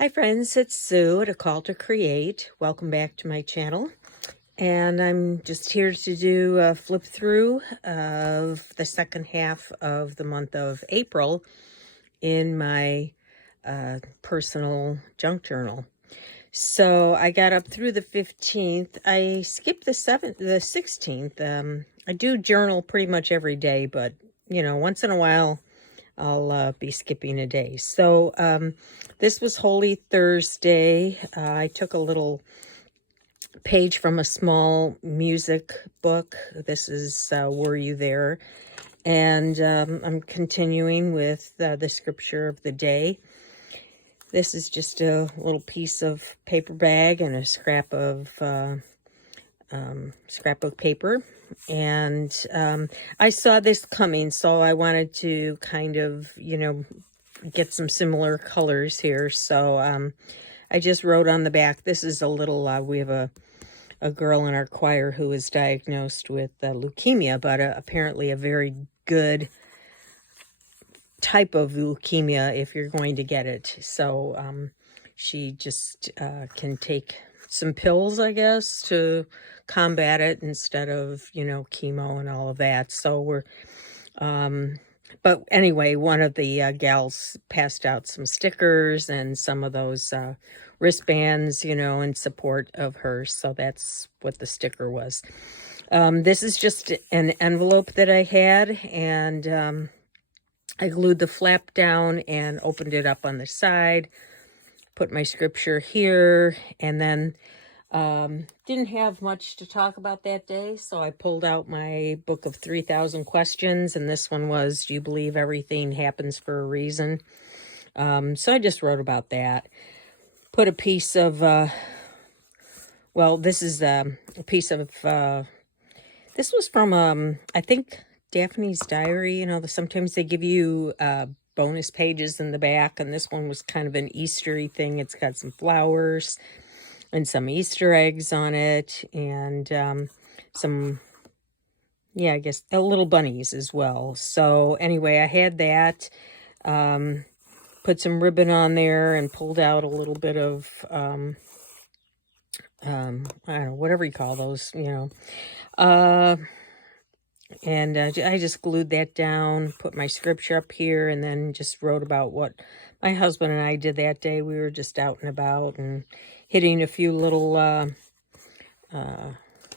Hi friends, it's Sue at A Call to Create. Welcome back to my channel. And I'm just here to do a flip through of the second half of the month of April in my personal junk journal. So I got up through the 15th. I skipped the 16th. I do journal pretty much every day, but once in a while I'll be skipping a day. So this was Holy Thursday. I took a little page from a small music book. This is Were You There? And I'm continuing with the scripture of the day. This is just a little piece of paper bag and a scrap of scrapbook paper. And I saw this coming, so I wanted to kind of, get some similar colors here. So I just wrote on the back, this is a little, we have a girl in our choir who was diagnosed with leukemia, but apparently a very good type of leukemia if you're going to get it. So she just can take some pills, I guess, to combat it instead of, chemo and all of that. So we're, but anyway, one of the gals passed out some stickers and some of those wristbands, in support of her. So that's what the sticker was. This is just an envelope that I had, and I glued the flap down and opened it up on the side, put my scripture here, and then didn't have much to talk about that day, so I pulled out my book of 3,000 questions, and this one was, do you believe everything happens for a reason? So I just wrote about that. Put a piece of, well, this is a piece of, this was from, I think, Daphne's Diary. Sometimes they give you bonus pages in the back, and this one was kind of an Easter-y thing. It's got some flowers and some Easter eggs on it, and some, I guess, little bunnies as well. So anyway, I had that, put some ribbon on there and pulled out a little bit of, I don't know, whatever you call those, and I just glued that down, put my scripture up here, and then just wrote about what my husband and I did that day. We were just out and about and hitting a few little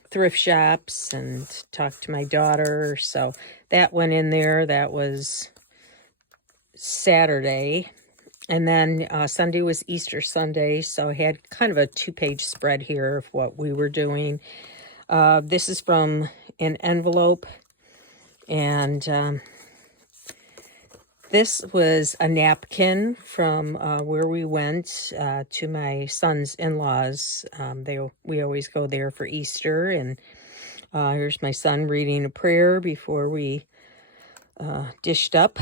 thrift shops and talked to my daughter. So that went in there. That was Saturday. And then Sunday was Easter Sunday. So I had kind of a 2-page spread here of what we were doing. This is from an envelope. And this was a napkin from where we went to my son's in-laws. We always go there for Easter, and here's my son reading a prayer before we dished up.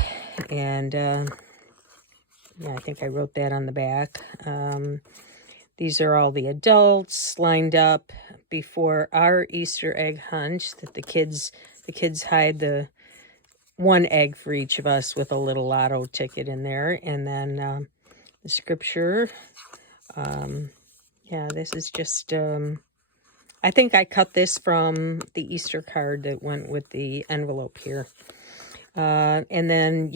And I think I wrote that on the back. These are all the adults lined up before our Easter egg hunt that the kids hide the one egg for each of us with a little lotto ticket in there. And then the scripture. This is just, I think I cut this from the Easter card that went with the envelope here. And then,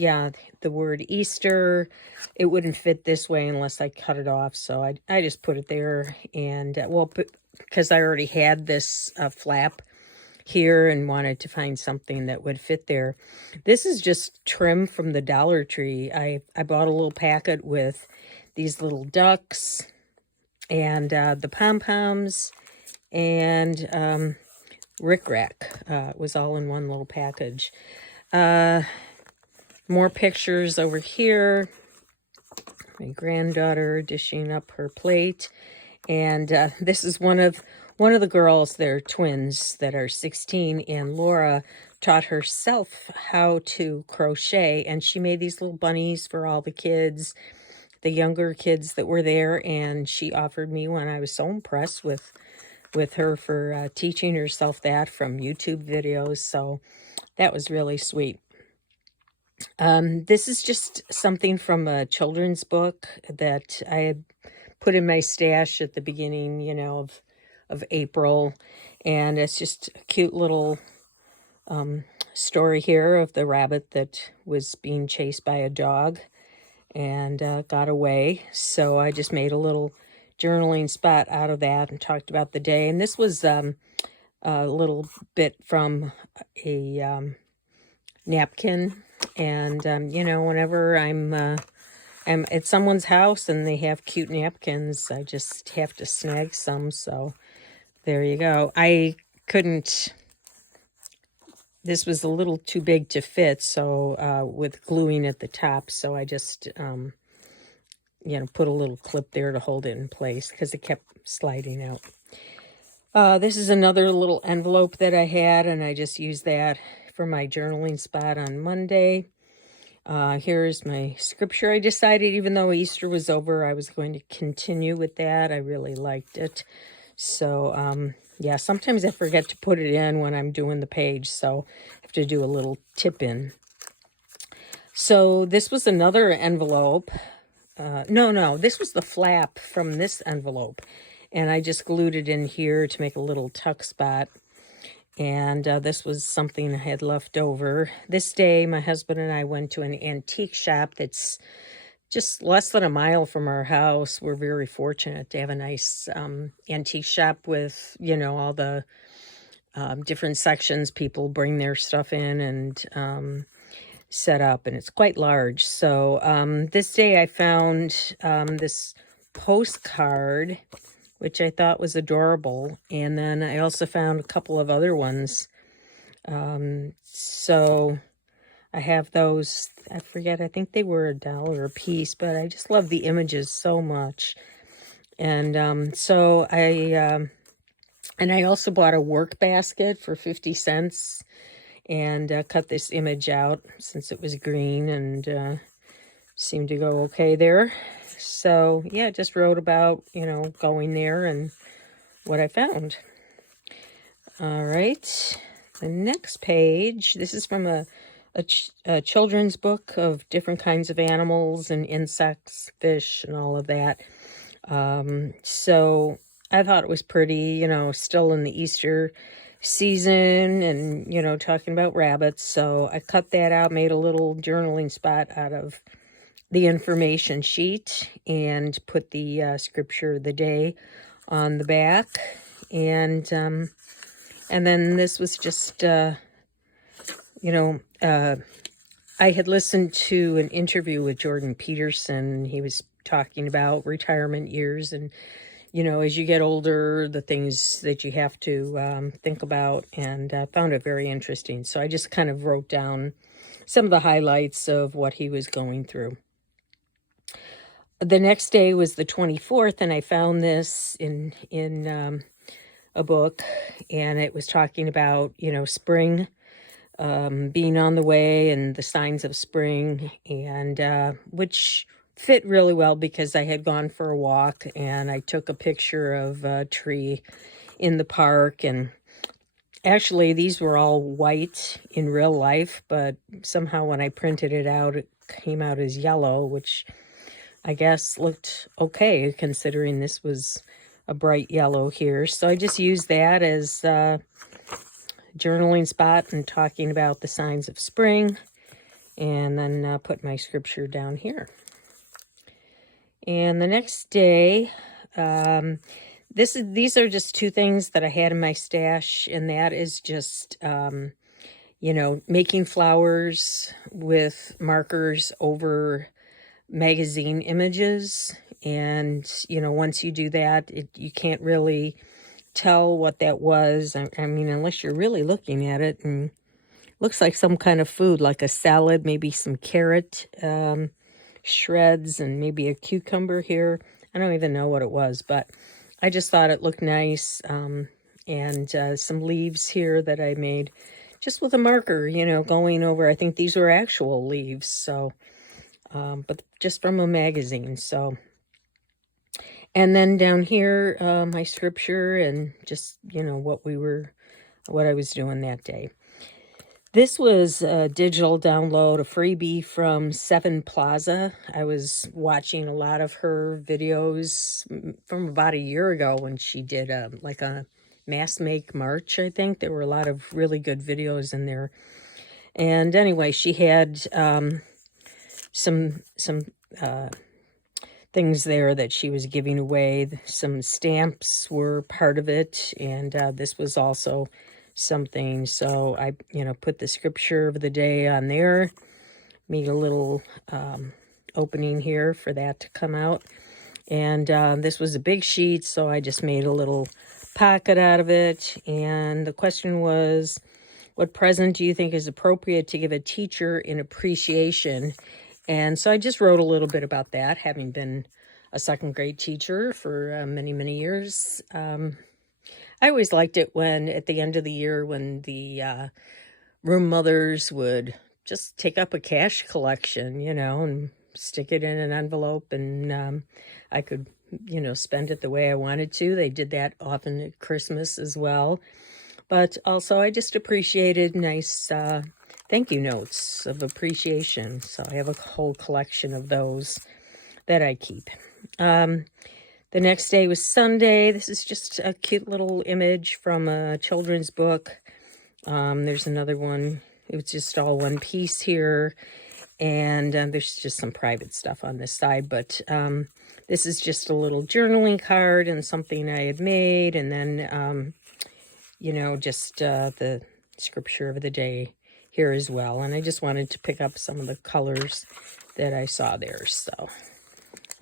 the word Easter, it wouldn't fit this way unless I cut it off. So I just put it there. And, because I already had this flap here and wanted to find something that would fit there. This is just trim from the Dollar Tree. I bought a little packet with these little ducks and the pom-poms and Rick Rack. It was all in one little package. More pictures over here. My granddaughter dishing up her plate. And this is one of the girls. They're twins that are 16, and Laura taught herself how to crochet, and she made these little bunnies for all the kids, the younger kids that were there, and she offered me one. I was so impressed with her for teaching herself that from YouTube videos, so that was really sweet. This is just something from a children's book that I had put in my stash at the beginning, of April. And it's just a cute little story here of the rabbit that was being chased by a dog and got away. So I just made a little journaling spot out of that and talked about the day. And this was a little bit from a napkin. And, whenever I'm at someone's house and they have cute napkins, I just have to snag some. So there you go. I couldn't, this was a little too big to fit, so with gluing at the top, so I just, put a little clip there to hold it in place because it kept sliding out. This is another little envelope that I had, and I just used that for my journaling spot on Monday. Here's my scripture. I decided, even though Easter was over, I was going to continue with that. I really liked it. So, yeah, sometimes I forget to put it in when I'm doing the page, so I have to do a little tip in. So this was another envelope. No, this was the flap from this envelope. And I just glued it in here to make a little tuck spot. And this was something I had left over. This day, my husband and I went to an antique shop that's just less than a mile from our house. We're very fortunate to have a nice antique shop with, all the different sections. People bring their stuff in and set up, and it's quite large. So this day I found this postcard, which I thought was adorable. And then I also found a couple of other ones. So I have those. I forget, I think they were $1 a piece, but I just love the images so much. And so I also bought a work basket for 50 cents and cut this image out since it was green and seemed to go okay there. So yeah, just wrote about, going there and what I found. All right, the next page, this is from a children's book of different kinds of animals and insects, fish, and all of that. So I thought it was pretty, still in the Easter season and, talking about rabbits. So I cut that out, made a little journaling spot out of the information sheet and put the scripture of the day on the back. And then this was just, I had listened to an interview with Jordan Peterson. He was talking about retirement years and, as you get older, the things that you have to think about, and I found it very interesting. So I just kind of wrote down some of the highlights of what he was going through. The next day was the 24th, and I found this in a book, and it was talking about, spring being on the way and the signs of spring, and which fit really well because I had gone for a walk and I took a picture of a tree in the park. And actually these were all white in real life, but somehow when I printed it out, it came out as yellow, which I guess looked okay considering this was a bright yellow here. So I just used that as journaling spot and talking about the signs of spring, and then put my scripture down here. And the next day, these are just two things that I had in my stash, and that is just making flowers with markers over magazine images. And once you do that, you can't really tell what that was. I mean, unless you're really looking at it, and looks like some kind of food, like a salad, maybe some carrot shreds and maybe a cucumber here. I don't even know what it was, but I just thought it looked nice. And some leaves here that I made just with a marker, going over. I think these were actual leaves, so but just from a magazine. So, and then down here, my scripture and just, what I was doing that day. This was a digital download, a freebie from Seven Plaza. I was watching a lot of her videos from about a year ago when she did like a mass make March, I think. There were a lot of really good videos in there. And anyway, she had some things there that she was giving away. Some stamps were part of it, and this was also something. So I, put the scripture of the day on there, made a little opening here for that to come out. And this was a big sheet, so I just made a little pocket out of it. And the question was, what present do you think is appropriate to give a teacher in appreciation? And so I just wrote a little bit about that, having been a second grade teacher for many, many years. I always liked it when, at the end of the year, when the room mothers would just take up a cash collection, and stick it in an envelope, and I could, spend it the way I wanted to. They did that often at Christmas as well. But also, I just appreciated nice thank you notes of appreciation. So I have a whole collection of those that I keep. The next day was Sunday. This is just a cute little image from a children's book. There's another one. It was just all one piece here. And there's just some private stuff on this side. But this is just a little journaling card and something I had made. And then, just the scripture of the day here as well. And I just wanted to pick up some of the colors that I saw there. So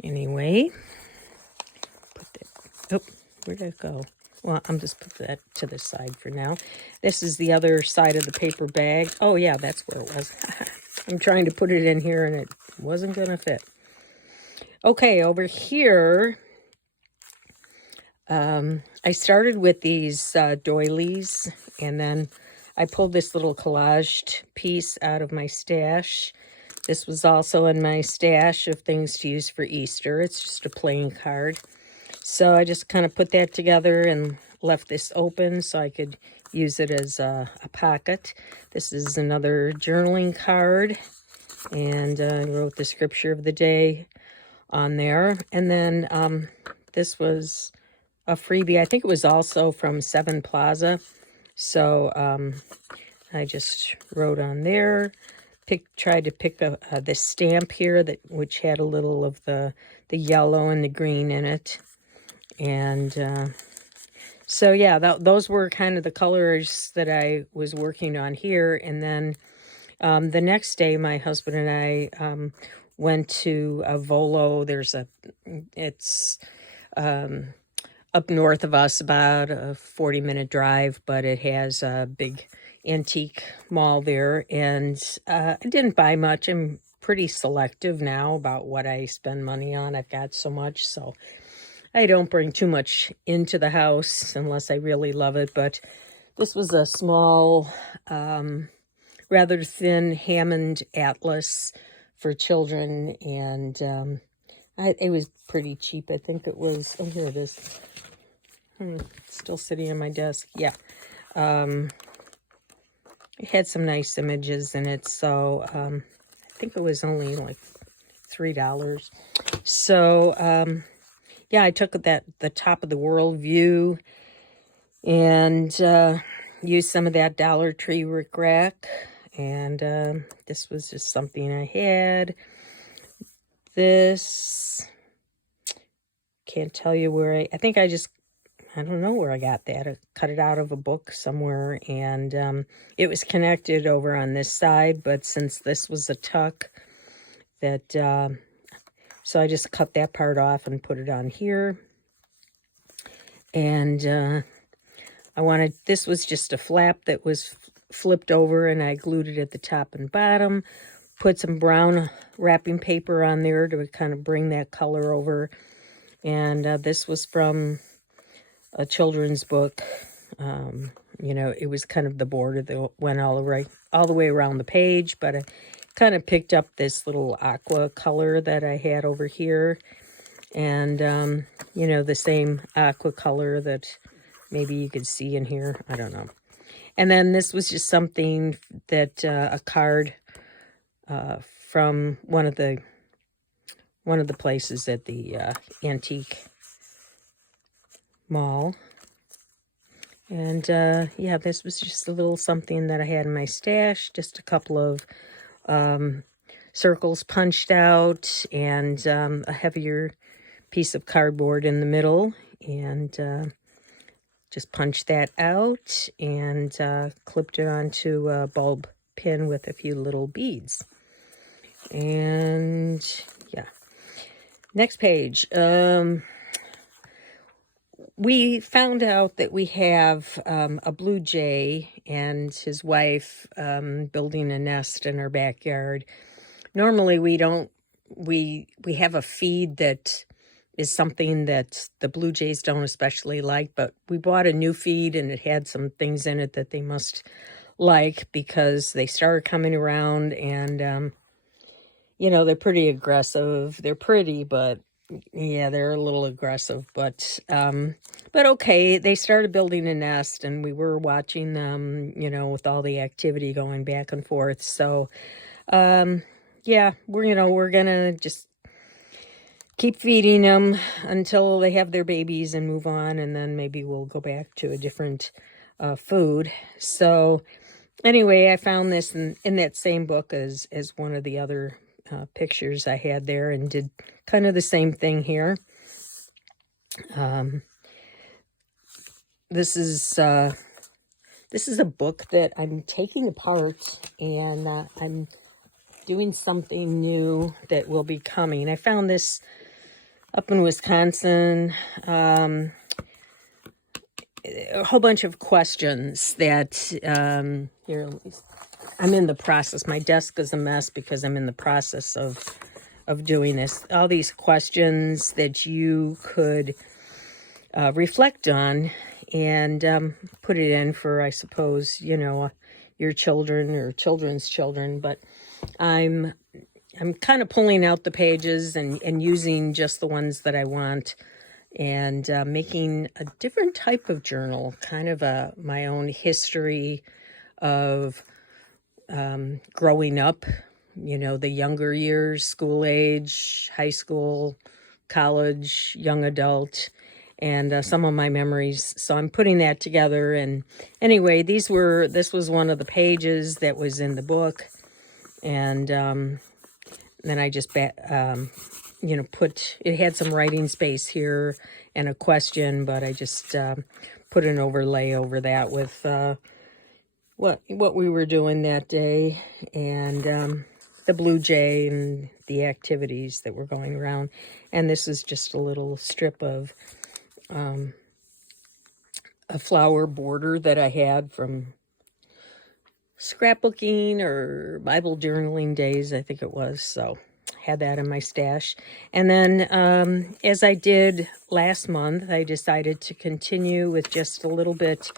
anyway, put that, oh, where'd that go? Well, I'm just put that to the side for now. This is the other side of the paper bag. Oh yeah, that's where it was. I'm trying to put it in here and it wasn't gonna fit. Okay, over here, I started with these doilies, and then I pulled this little collaged piece out of my stash. This was also in my stash of things to use for Easter. It's just a plain card. So I just kind of put that together and left this open so I could use it as a pocket. This is another journaling card, and I wrote the scripture of the day on there. And then this was a freebie. I think it was also from Seven Plaza. So I just wrote on there, tried to pick this stamp here, which had a little of the yellow and the green in it. And so yeah, those were kind of the colors that I was working on here. And then the next day, my husband and I went to Volo. It's up north of us, about a 40-minute drive, but it has a big antique mall there. And I didn't buy much. I'm pretty selective now about what I spend money on. I've got so much, so I don't bring too much into the house unless I really love it. But this was a small, rather thin Hammond Atlas for children, and it was pretty cheap. I think it was, oh, here it is. It's still sitting on my desk. Yeah. It had some nice images in it, so I think it was only like $3. So, yeah, I took the top of the world view and used some of that Dollar Tree rickrack. And this was just something I had. This, can't tell you where I think I don't know where I got that. I cut it out of a book somewhere, and it was connected over on this side, but since this was a tuck, so I just cut that part off and put it on here. And this was just a flap that was flipped over, and I glued it at the top and bottom, put some brown wrapping paper on there to kind of bring that color over. And this was from a children's book. It was kind of the border that went all the way around the page, but I kind of picked up this little aqua color that I had over here, and the same aqua color that maybe you could see in here, I don't know. And then this was just something that a card from one of the places at the antique mall. And yeah, this was just a little something that I had in my stash, just a couple of circles punched out, and a heavier piece of cardboard in the middle, and just punched that out and clipped it onto a bulb pin with a few little beads. And yeah, next page. We found out that we have a blue jay and his wife building a nest in our backyard. Normally we don't, we have a feed that is something that the blue jays don't especially like, but we bought a new feed and it had some things in it that they must like, because they started coming around, and you know, they're pretty aggressive. They're pretty, but yeah, they're a little aggressive, but okay, they started building a nest, and we were watching them, you know, with all the activity going back and forth. So, yeah, we're gonna just keep feeding them until they have their babies and move on, and then maybe we'll go back to a different food. So, anyway, I found this in that same book as one of the other pictures I had there, and did kind of the same thing here. This is a book that I'm taking apart, and I'm doing something new that will be coming. I found this up in Wisconsin. A whole bunch of questions that here. I'm in the process. My desk is a mess because I'm in the process of doing this. All these questions that you could reflect on and put it in for, I suppose, you know, your children or children's children. But I'm kind of pulling out the pages and using just the ones that I want, and making a different type of journal, kind of my own history of growing up, you know, the younger years, school age, high school, college, young adult, and some of my memories. So I'm putting that together. And anyway, this was one of the pages that was in the book. And then I just, you know, it had some writing space here and a question, but I just put an overlay over that with what we were doing that day, and the blue jay and the activities that were going around. And this is just a little strip of a flower border that I had from scrapbooking or Bible journaling days, I think it was. So I had that in my stash. And then as I did last month, I decided to continue with just a little bit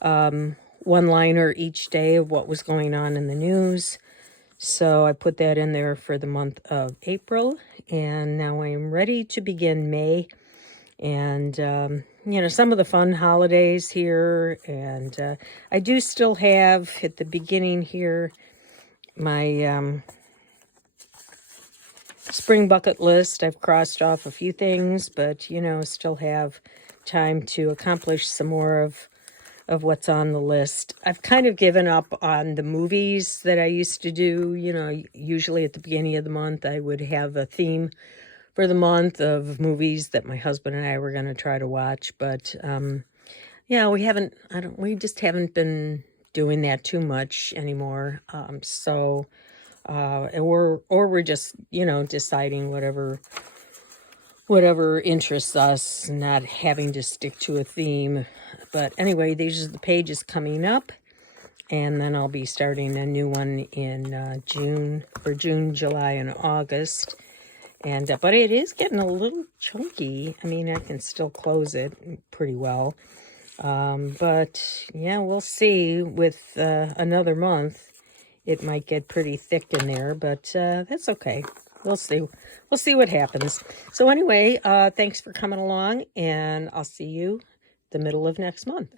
one-liner each day of what was going on in the news. So I put that in there for the month of April, and now I am ready to begin May. And, you know, some of the fun holidays here, and I do still have, at the beginning here, my spring bucket list. I've crossed off a few things, but, you know, still have time to accomplish some more of what's on the list. I've kind of given up on the movies that I used to do. You know, usually at the beginning of the month, I would have a theme for the month of movies that my husband and I were going to try to watch. But, yeah, we just haven't been doing that too much anymore. So, we're just, you know, deciding whatever interests us, not having to stick to a theme. But anyway, these are the pages coming up, and then I'll be starting a new one in June, July, and August. And but it is getting a little chunky. I mean, I can still close it pretty well. But yeah, we'll see. With another month, it might get pretty thick in there, but that's okay. We'll see. We'll see what happens. So anyway, thanks for coming along, and I'll see you the middle of next month.